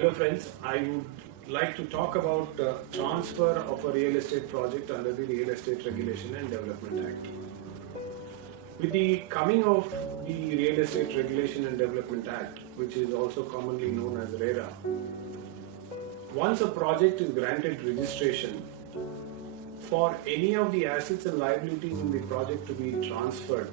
Hello friends, I would like to talk about transfer of a real estate project under the Real Estate Regulation and Development Act. With the coming of the Real Estate Regulation and Development Act, which is also commonly known as RERA, once a project is granted registration, for any of the assets and liabilities in the project to be transferred,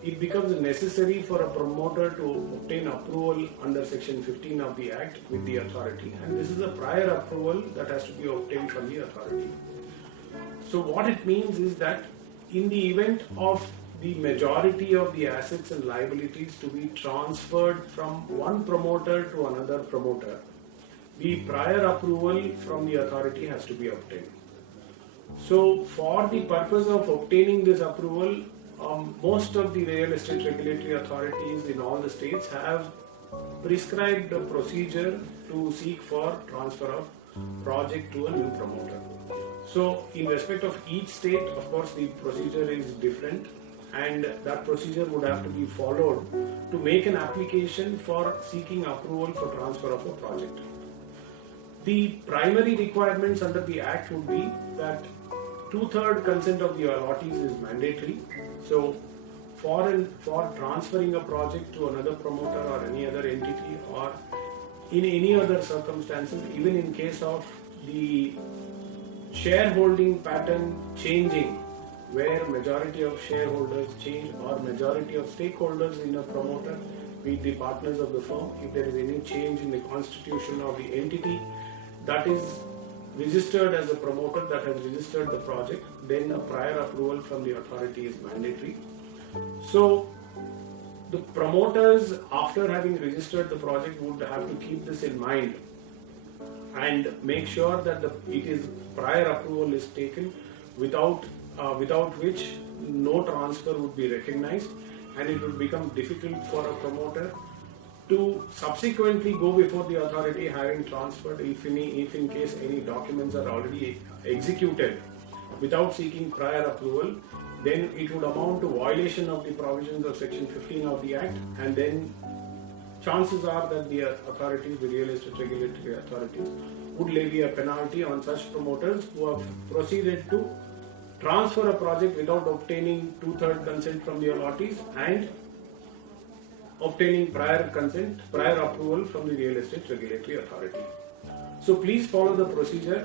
it becomes necessary for a promoter to obtain approval under section 15 of the Act with the authority, and this is a prior approval that has to be obtained from the authority. So what it means is that in the event of the majority of the assets and liabilities to be transferred from one promoter to another promoter, the prior approval from the authority has to be obtained. So for the purpose of obtaining this approval, most of the real estate regulatory authorities in all the states have prescribed a procedure to seek for transfer of project to a new promoter. So in respect of each state, of course, the procedure is different, and that procedure would have to be followed to make an application for seeking approval for transfer of a project. The primary requirements under the Act would be that 2/3 consent of the allottees is mandatory. So for transferring a project to another promoter or any other entity, or in any other circumstances, even in case of the shareholding pattern changing, where majority of shareholders change or majority of stakeholders in a promoter, be it the partners of the firm, if there is any change in the constitution of the entity that is registered as a promoter that has registered the project, then a prior approval from the authority is mandatory. So the promoters, after having registered the project, would have to keep this in mind and make sure that prior approval is taken, without which no transfer would be recognized, and it would become difficult for a promoter to subsequently go before the authority having transferred, if in case any documents are already executed without seeking prior approval, then it would amount to violation of the provisions of section 15 of the Act, and then chances are that the authorities, the real estate regulatory authorities, would levy a penalty on such promoters who have proceeded to transfer a project without obtaining 2/3 consent from the allottees and obtaining prior approval from the real estate regulatory authority. So please follow the procedure.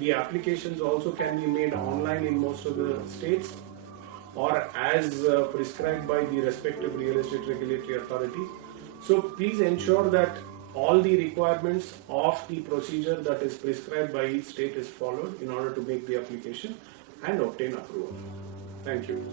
The applications also can be made online in most of the states, or as prescribed by the respective real estate regulatory authorities. So please ensure that all the requirements of the procedure that is prescribed by each state is followed in order to make the application and obtain approval. Thank you.